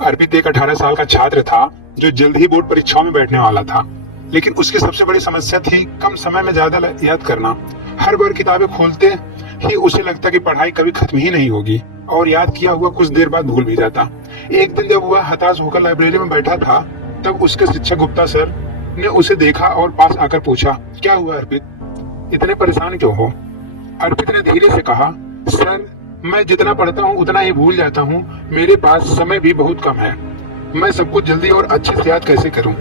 अर्पित एक 18 साल का छात्र था जो जल्द ही बोर्ड परीक्षाओं में बैठने वाला था। लेकिन उसकी सबसे बड़ी समस्या थी कम समय में ज्यादा याद करना। हर बार किताबें खोलते ही उसे लगता कि पढ़ाई कभी खत्म ही नहीं होगी और याद किया हुआ कुछ देर बाद भूल भी जाता। एक दिन जब वह हताश होकर लाइब्रेरी में बैठा था, तब उसके शिक्षक गुप्ता सर ने उसे देखा और पास आकर पूछा, क्या हुआ अर्पित, इतने परेशान क्यों हो? अर्पित ने धीरे से कहा, सर मैं जितना पढ़ता हूँ उतना ही भूल जाता हूँ। मेरे पास समय भी बहुत कम है। मैं सब कुछ जल्दी और अच्छे से याद कैसे करूँ?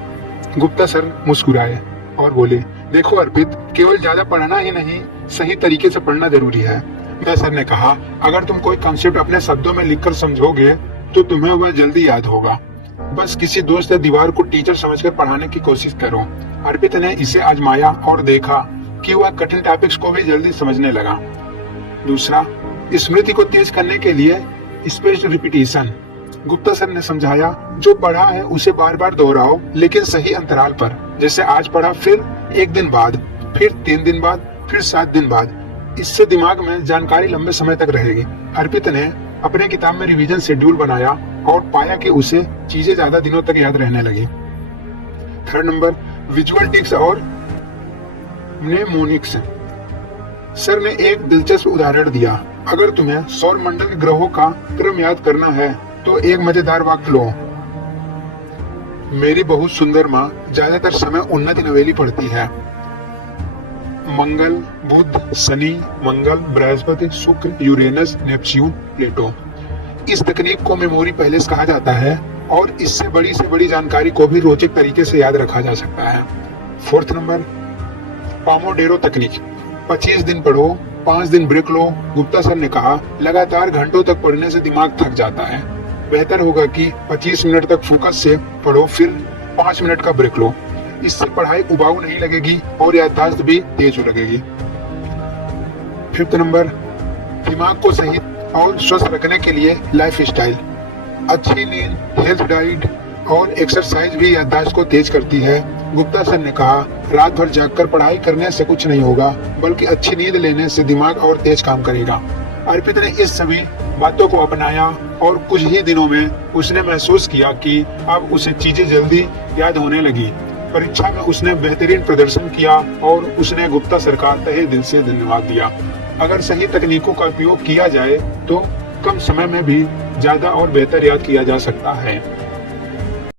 गुप्ता सर मुस्कुराए और बोले, देखो अर्पित, केवल ज्यादा पढ़ना ही नहीं, सही तरीके से पढ़ना जरूरी है। गुप्ता सर ने कहा, अगर तुम कोई कॉन्सेप्ट अपने शब्दों में लिखकर समझोगे तो तुम्हें वह जल्दी याद होगा। बस किसी दोस्त या दीवार को टीचर समझकर पढ़ाने की कोशिश करो। अर्पित ने इसे आजमाया और देखा कि वह कठिन टॉपिक्स को भी जल्दी समझने लगा। दूसरा, स्मृति को तेज करने के लिए स्पेस्ड रिपीटिशन। गुप्ता सर ने समझाया, जो पढ़ा है उसे बार बार दोहराओ, लेकिन सही अंतराल पर। जैसे आज पढ़ा, फिर 1 दिन बाद, फिर 3 दिन बाद, फिर 7 दिन बाद। इससे दिमाग में जानकारी लंबे समय तक रहेगी। अर्पित ने अपने किताब में रिवीजन शेड्यूल बनाया और पाया कि उसे चीजें ज्यादा दिनों तक याद रहने लगी। थर्ड नंबर, विजुअल टिक्स और म्नेमोनिक्स। सर ने एक दिलचस्प उदाहरण दिया। अगर तुम्हें सौर मंडल के ग्रहों का क्रम याद करना है तो एक मजेदार वाक्य लो, मेरी बहुत सुंदर माँ ज्यादातर समय उन्नति नवेली पढ़ती है। मंगल, बुध, शनि, मंगल, बृहस्पति, शुक्र, यूरेनस, नेपच्यून, प्लेटो। इस तकनीक को मेमोरी पैलेस कहा जाता है और इससे बड़ी से बड़ी जानकारी को भी रोचक तरीके से याद रखा जा सकता है। फोर्थ नंबर, पामोडेरो तकनीक। 25 दिन पढ़ो, 5 दिन ब्रेक लो। गुप्ता सर ने कहा, लगातार घंटों तक पढ़ने से दिमाग थक जाता है। बेहतर होगा कि 25 मिनट तक फोकस से पढ़ो, फिर 5 मिनट का ब्रेक लो। इससे पढ़ाई उबाऊ नहीं लगेगी और याददाश्त भी तेज लगेगी। फिफ्थ नंबर, दिमाग को सही और स्वस्थ रखने के लिए लाइफ स्टाइल। अच्छी नींद, हेल्थ डाइट और एक्सरसाइज भी याददाश्त को तेज करती है। गुप्ता सर ने कहा, रात भर जागकर पढ़ाई करने से कुछ नहीं होगा, बल्कि अच्छी नींद लेने से दिमाग और तेज काम करेगा। अर्पित ने इस सभी बातों को अपनाया और कुछ ही दिनों में उसने महसूस किया कि अब उसे चीजें जल्दी याद होने लगी। परीक्षा में उसने बेहतरीन प्रदर्शन किया और उसने गुप्ता सर का तहे दिल से धन्यवाद दिया। अगर सही तकनीकों का उपयोग किया जाए तो कम समय में भी ज्यादा और बेहतर याद किया जा सकता है।